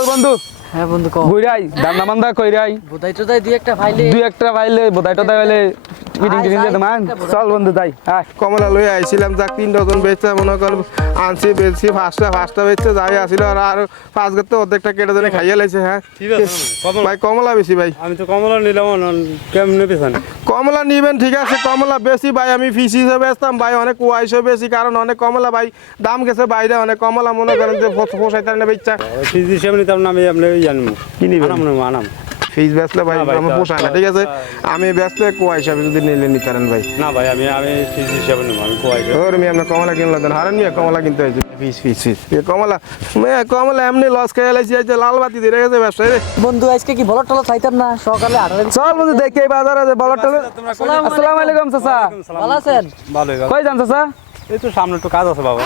চল বন্ধু। হ্যাঁ বন্ধু কও। ঘুরাই দান্না মান্দা কইরাই। বোধাই তো দুই একটা ফাইলে। দুই একটা ফাইলে বোধাই টোদাই হইলে মিটিং টিটিং দিয়ে মান। চল বন্ধু যাই। হ্যাঁ কমলা লই আইছিলাম যা 3 ডজন বেচছে মনে কর আনছি বেচছি ফার্স্টটা বেচছে যাই আসিল আর 5 গতে অর্ধেকটা কেটে জনে খাইয়া লাইছে। হ্যাঁ ঠিক আছে ভাই কমলা বেশি ভাই। আমি তো কমলা নিলাম কেমনে পেছান কমলা নিবেন ঠিক আছে কমলা বেশি ভাই আমি ফিস হিসেবে বেচতাম ভাই অনেক ওয়াইশো বেশি কারণ অনেক কমলা ভাই দাম গেছে বাইরে অনেক কমলা মনে করেন যে পোষাইতে না বেচা ফিজ হিসেবে নিতাম না আমি আপনি জানবো কি নিবেন আনাম ফিস বেচলে ভাই না ভাই, আমার পোষায় না ঠিক আছে আমি বেচলে কোয়া হিসাবে যদি নিলে নিতারেন ভাই না ভাই আমি ফিজ হিসেবে নেবো আমি কোয়াই ওর মিয়া আপনার কমলা কিনলো দেন হারেন মিয়া কমলা কিনতে হয়েছে ফিস কমলা মেয়ে কমলা এমনি লস খেয়ে লাইছি আজ লাল বাতি দিয়ে রেখেছে ব্যবসায়ী রে। বন্ধু আজকে কি বলট টলট খাইতাম না সকালে 8 চল বন্ধু দেখি এই বাজারে যে বলটা। আসসালামু আলাইকুম চাচা। ভালো আছেন? ভালোই ভালো কই যান চাচা? এই তো সামনে একটু কাজ আছে বাবা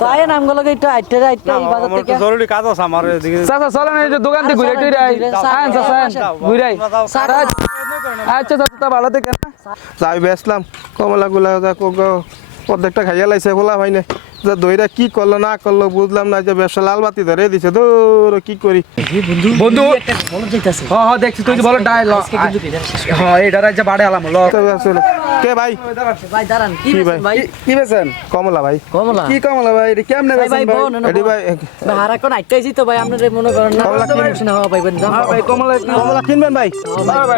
তো আয় নামগুলো একটু আইতে এই বাজার আমার থেকে একটু জরুরি কাজ আছে আমার এদিকে চাচা চলেন এই যে দোকান থেকে ঘুরে টুরে আই চাচা ঘুরাই। আচ্ছা চাচা ভালো থেকে যাই বেচলাম কমলাগুলা অর্ধেকটা খাইয়া লাইছে খোলা হয় না যে দইরা কি করলো না করলো বুঝলাম না যে ব্যবসা লাল বাতি ধরে দিছে দৌড় কি করি বন্ধু একটা বলট যাইতাছে হ্যাঁ হ্যাঁ দেখছি তুই বল ডাই ল আজকে কিন্তু কি জানিস? হ্যাঁ এইটা রাজ্য বাড়ে আলাম ল কে ভাই ভাই দাঁড়ান কি কি ভাই? বেচেন ভাই? কি বেছেন? কমলা ভাই কমলা কি কমলা ভাই এটা কেমনে ভাই বেছেন বোন ভাই? না এডি ভাই ভাই হারা কোন আইতাইছি তো ভাই আপনারে মনে করেন না কমলা কিনছেন হওয়া পাইবেন দাম হ্যাঁ ভাই কমলা কমলা কিনবেন ভাই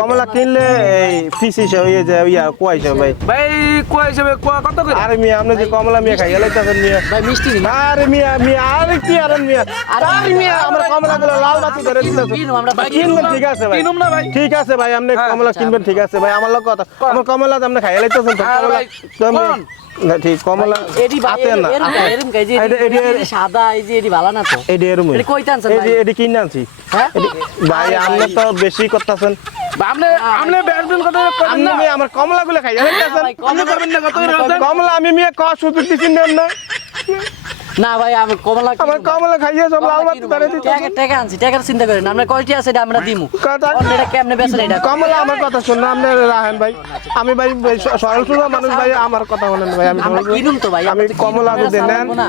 কমলা কিনলে এই ফিস হিসাবে ইয়ে যে ইয়া কোয়া হিসাবে ভাই ভাই কোয়া হিসেবে কোয়া কত করে? আরে মিয়া আপনি যে কমলা মিয়া খাইয়া লাইতেছেন মিয়া ভাই মিষ্টি নিন আরে মিয়া আরে কি আরে মিয়া আরে মিয়া আমরা কমলাগুলো লাল বাতি ধরে দিতেছে কিনুম আমরা ভাই কিনবেন ঠিক আছে ভাই কিনুম না ভাই। ঠিক আছে ভাই আপনি কমলা কিনবেন ঠিক আছে ভাই আমার লোক কথা আমার কমলা আপনি খাইয়া লাইতেছেন তো আর কমলা ভাই, তো আমি- কোন? না ঠিক কমলা এডি ভাই আতেন না এরম গাই যে এডি- এডি- সাদা এই যে এডি ভালো না তো এডি এরম এডি কইতে আনছেন ভাই? এডি কিনে আনছি হ্যাঁ ভাই আপনি তো বেশি করতেছেন আমনে আমনে ব্যাসবিল কথা করেন আপনি না। মিয়া আমার কমলাগুলো খাইয়া লাইতেছেন ভাই, আপনি করবেন না কত করে রাখছেন? কমলা আমি মিয়া ক সুযোগ দিছি নেন না না ভাই আমি কমলা আমার কমলা খাইয়া সব লাল বাতি ধরে দিতেছে টাকা আনছি টাকার চিন্তা করেন আমরা কয়টি আছে এটা আমরা দিমু কথা এটা কেমনে বেচেন এটা কমলা আমার কথা শুনুন আপনি রাহেন ভাই আমি ভাই সরল সুরা মানুষ ভাই আমার কথা বলেন ভাই আমি আমরা সরল- কিনুম তো ভাই আমি কমলা কিনুম, দেন লাগবো না।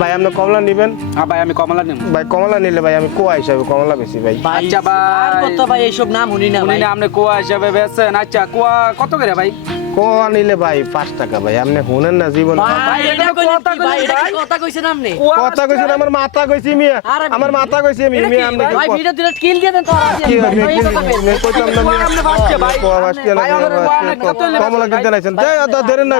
ভাই আপনি কমলা নেবেন হ্যাঁ ভাই আমি কমলা নিব। ভাই কমলা নিলে ভাই আমি কোয়া হিসাবে কমলা বেশি ভাই ভাই আচ্ছা ভাই। আর কত ভাই এইসব নাম শুনি না উনি ভাই না আপনি কোয়া হিসাবে বেচেন। আচ্ছা কোয়া কত করে ভাই? কোয়া নিলে ভাই 5 টাকা ভাই আপনি শুনেন না জীবন ভাই এটা এটা কইলেন কথা কি ভাই কইলেন এটা ভাই? কি কথা কইছেন আপনি কথা কইছেন আমার মাথা কইছি মিয়া আরে আমার মাথা কইছি আমি এটা মিয়া কি আপনি ভাই ভিডিও দিলে কিল দিয়ে দেন তো আর কি হয় ভাই, এই কথা কইলেন। কইতাম না কোয়া আপনি বাচ্চা ভাই। কোয়া বাসটি না ভাই, আমার কোয়া অনেক কত হইলে কমলা বেচেন কিনতে ভাই? নাইছেন যাই ধরেন না